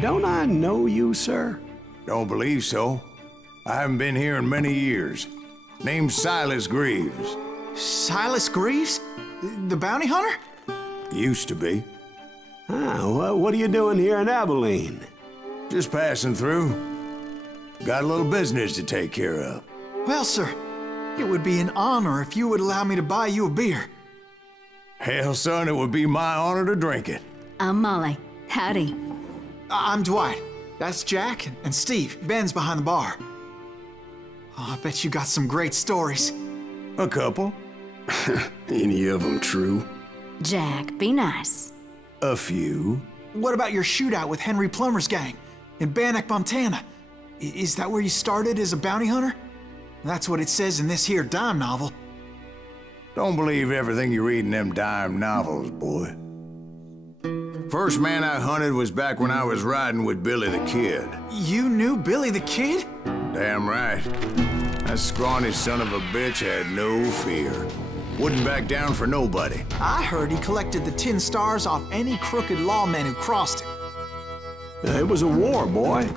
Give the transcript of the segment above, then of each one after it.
Don't I know you, sir? Don't believe so. I haven't been here in many years. Name's Silas Greaves. Silas Greaves? The bounty hunter? Used to be. Ah, what are you doing here in Abilene? Just passing through. Got a little business to take care of. Well, sir, it would be an honor if you would allow me to buy you a beer. Hell, son, it would be my honor to drink it. I'm Molly. Howdy. I'm Dwight. That's Jack and Steve. Ben's behind the bar. Oh, I bet you got some great stories. A couple. Any of them true? Jack, be nice. A few. What about your shootout with Henry Plummer's gang in Bannock, Montana? Is that where you started as a bounty hunter? That's what it says in this here dime novel. Don't believe everything you read in them dime novels, boy. First man I hunted was back when I was riding with Billy the Kid. You knew Billy the Kid? Damn right. That scrawny son of a bitch had no fear. Wouldn't back down for nobody. I heard he collected the 10 stars off any crooked lawmen who crossed him. It was a war, boy.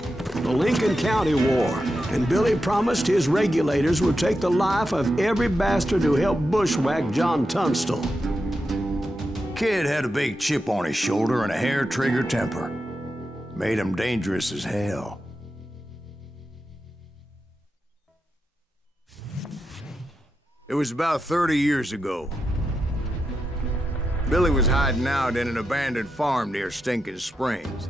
The Lincoln County War. And Billy promised his regulators would take the life of every bastard who helped bushwhack John Tunstall. Kid had a big chip on his shoulder and a hair-trigger temper. Made him dangerous as hell. It was about 30 years ago. Billy was hiding out in an abandoned farm near Stinking Springs.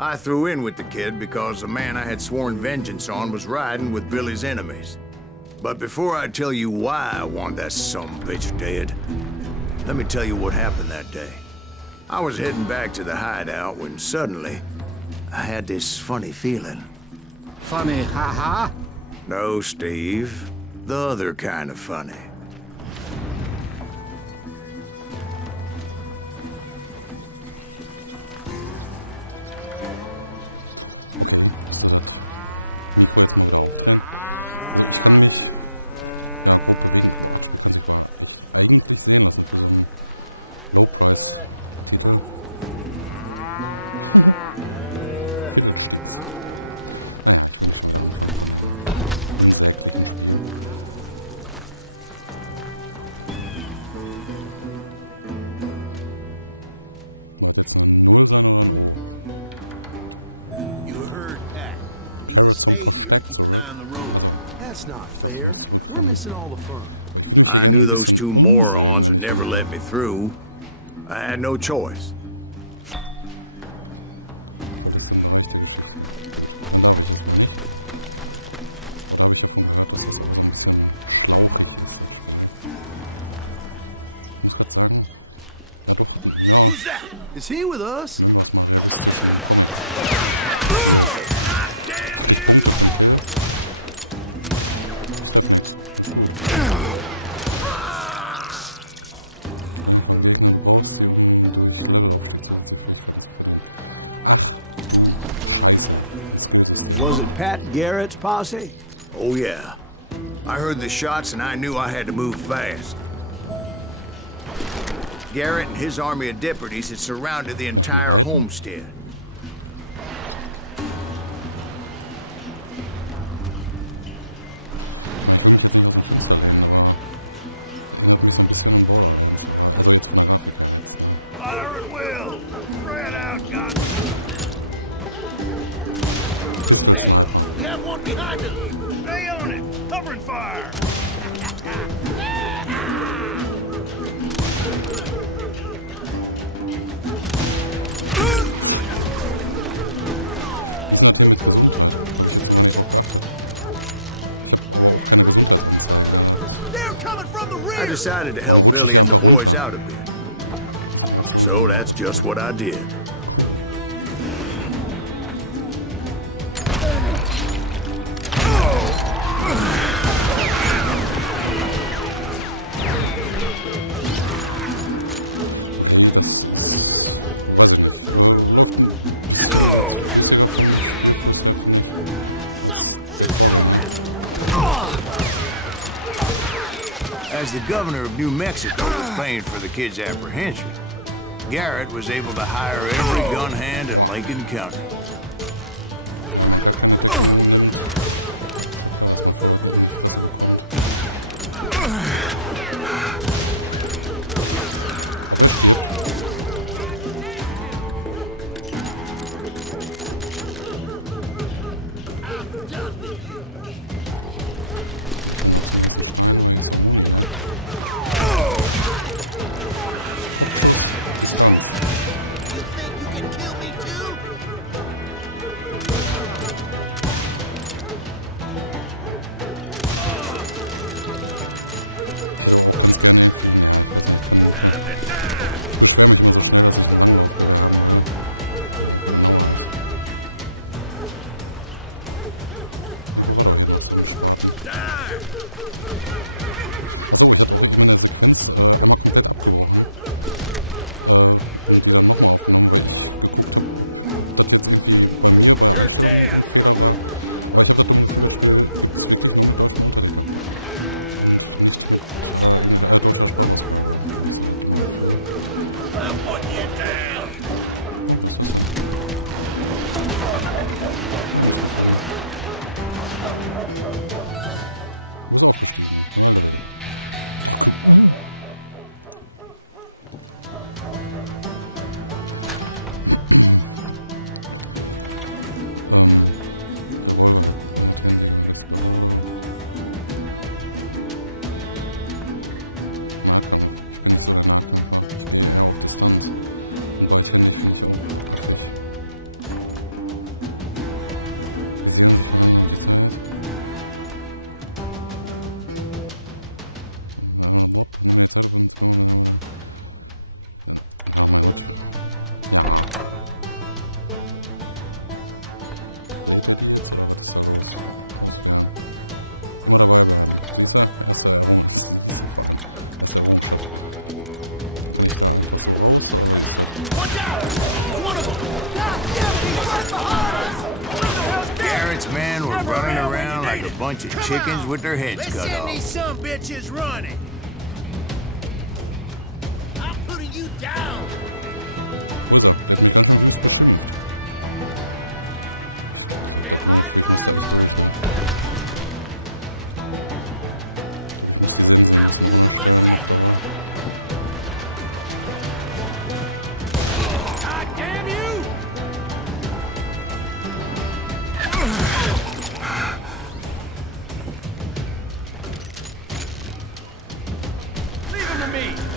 I threw in with the kid because the man I had sworn vengeance on was riding with Billy's enemies. But before I tell you why I want that sumbitch dead, let me tell you what happened that day. I was heading back to the hideout when suddenly I had this funny feeling. Funny, ha-ha? No, Steve. The other kind of funny. Stay here and keep an eye on the road. That's not fair. We're missing all the fun. I knew those two morons would never let me through. I had no choice. Who's that? Is he with us? Damn you! Was it Pat Garrett's posse? Oh, yeah. I heard the shots and I knew I had to move fast. Garrett and his army of deputies had surrounded the entire homestead. Fire at will! Spread out, guns! Hey, we have one behind us! Stay on it! Covering fire! They're coming from the rear! I decided to help Billy and the boys out a bit. So that's just what I did. As the governor of New Mexico was paying for the kid's apprehension, Garrett was able to hire every gun hand in Lincoln County. You're dead! I'm putting you down! Garrett's men were running around like a bunch of chickens with their heads cut off. These some bitches running! I'm putting you down! Can't hide forever! I'll do you myself! God damn you!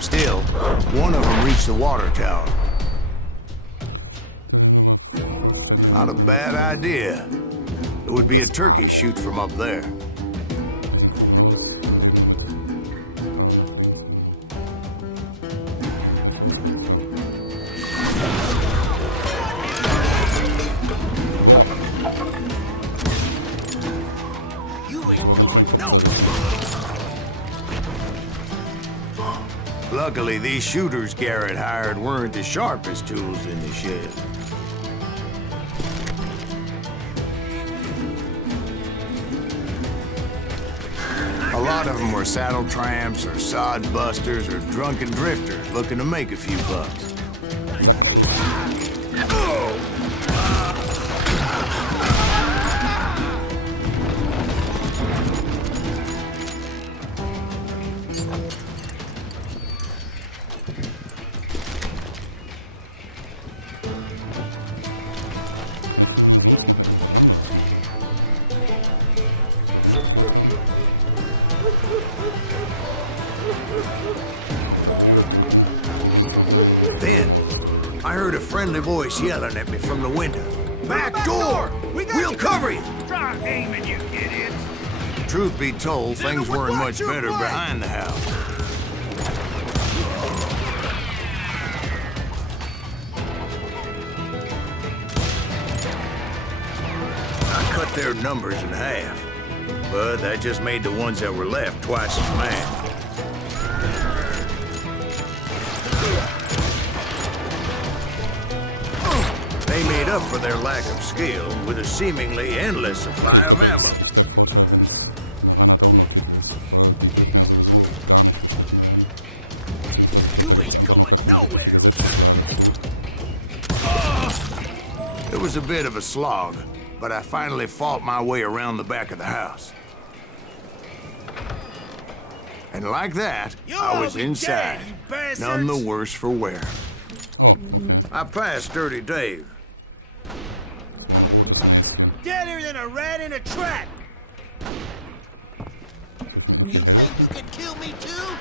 Still, one of them reached the water tower. Not a bad idea. It would be a turkey shoot from up there. No! Luckily, these shooters Garrett hired weren't the sharpest tools in the shed. A lot of them were saddle tramps or sod busters or drunken drifters looking to make a few bucks. Then, I heard a friendly voice yelling at me from the window. Back door! We'll cover you! Try aiming, you idiots! Truth be told, things weren't much better behind the house. I cut their numbers in half, but that just made the ones that were left twice as mad. They made up for their lack of skill with a seemingly endless supply of ammo. You ain't going nowhere! It was a bit of a slog, but I finally fought my way around the back of the house. And like that, I was inside, none the worse for wear. I passed Dirty Dave. Deader than a rat in a trap! You think you can kill me too?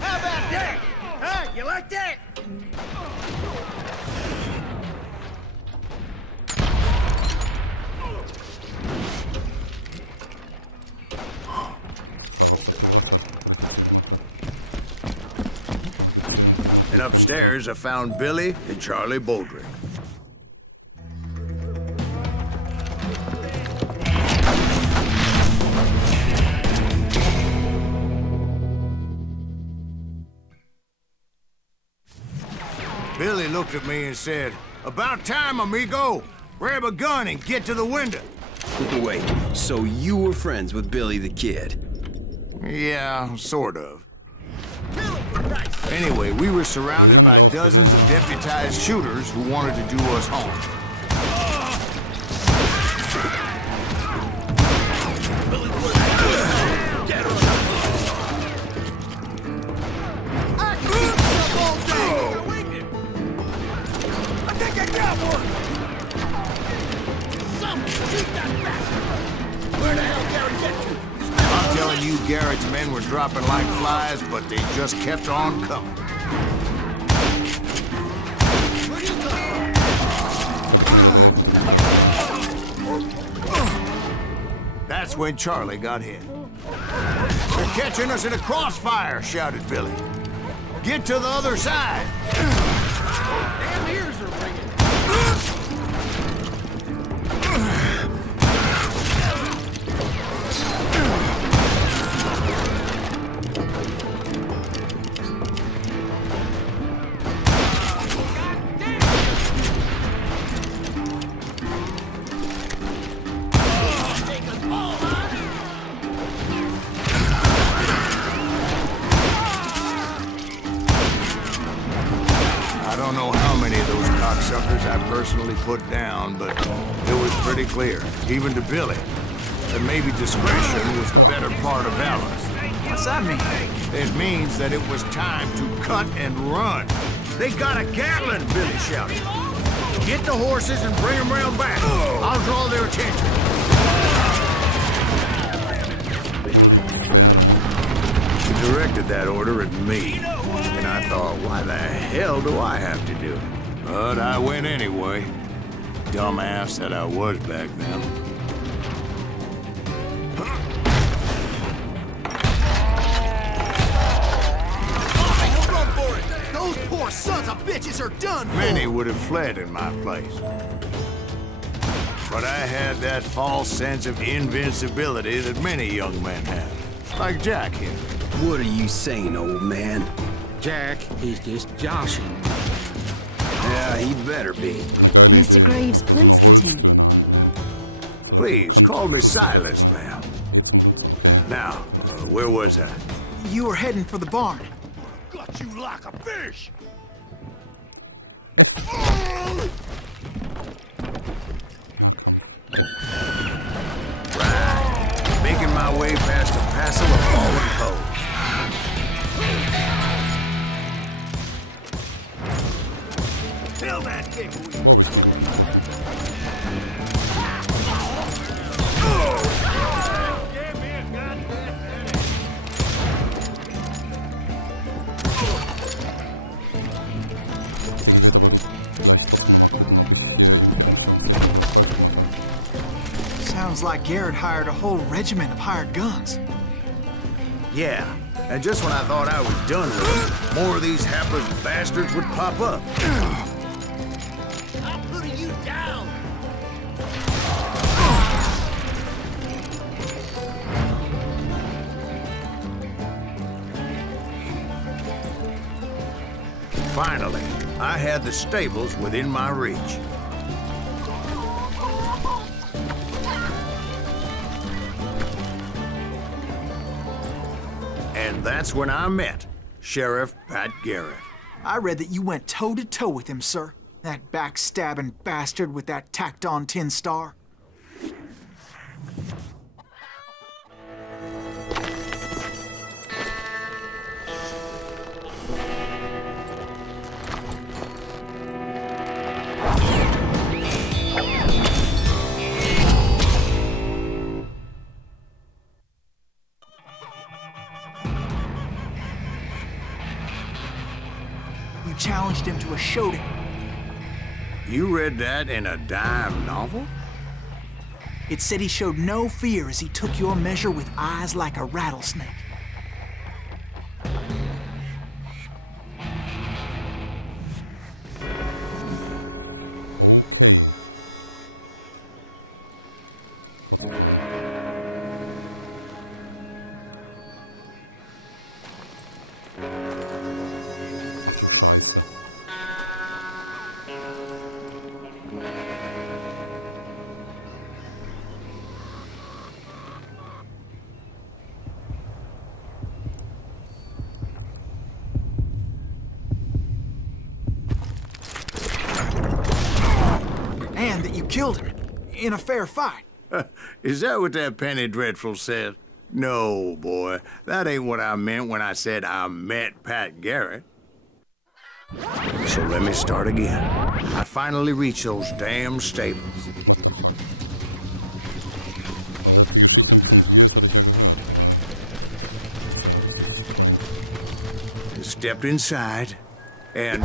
How about that? Huh? You like that? And upstairs, I found Billy and Charlie Baldrick. Billy looked at me and said, "About time, amigo. Grab a gun and get to the window." Wait, so you were friends with Billy the Kid? Yeah, sort of. Anyway, we were surrounded by dozens of deputized shooters who wanted to do us harm. I think I got one! Someone shoot that bastard! Where the hell Gary get to? I'm telling you, Garrett's men were dropping like flies, but they just kept on coming. Where do you come from? That's when Charlie got hit. "They're catching us in a crossfire," shouted Billy. "Get to the other side." Damn ears are ringing. I don't know how many of those cocksuckers I personally put down, but it was pretty clear, even to Billy, that maybe discretion was the better part of valor. What's that mean? It means that it was time to cut and run. "They got a Gatling," Billy shouted. "Get the horses and bring them round back. I'll draw their attention." He directed that order at me, and I thought, why the hell do I have to do it? But I went anyway. Dumbass that I was back then. Run for it! Those poor sons of bitches are done for! Many would have fled in my place. But I had that false sense of invincibility that many young men have. Like Jack here. What are you saying, old man? Jack, he's just joshing. Yeah, he better be. Mr. Greaves, please continue. Please, call me Silas, ma'am. Now, where was I? You were heading for the barn. Got you like a fish! Right. Making my way past a passel of fallen foes. Kill that dickweed! Give me a goddamn headache! Sounds like Garrett hired a whole regiment of hired guns. Yeah, and just when I thought I was done with it, more of these hapless bastards would pop up. I'm putting you down! Finally, I had the stables within my reach. And that's when I met Sheriff Pat Garrett. I read that you went toe-to-toe with him, sir. That backstabbing bastard with that tacked-on tin star. You challenged him to a showdown. You read that in a dime novel? It said he showed no fear as he took your measure with eyes like a rattlesnake. And that you killed him in a fair fight. Is that what that Penny Dreadful said? No, boy. That ain't what I meant when I said I met Pat Garrett. So let me start again. I finally reached those damn stables. And stepped inside, and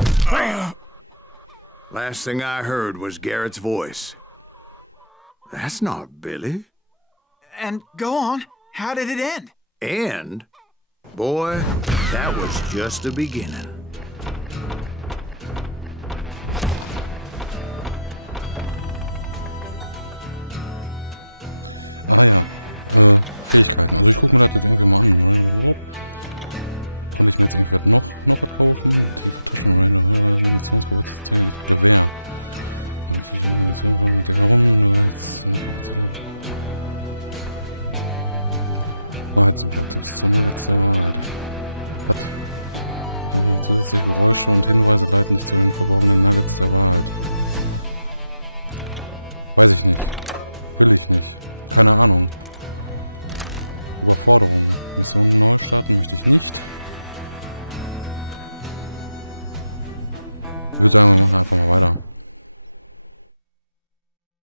last thing I heard was Garrett's voice. That's not Billy. And go on, how did it end? And, boy, that was just the beginning.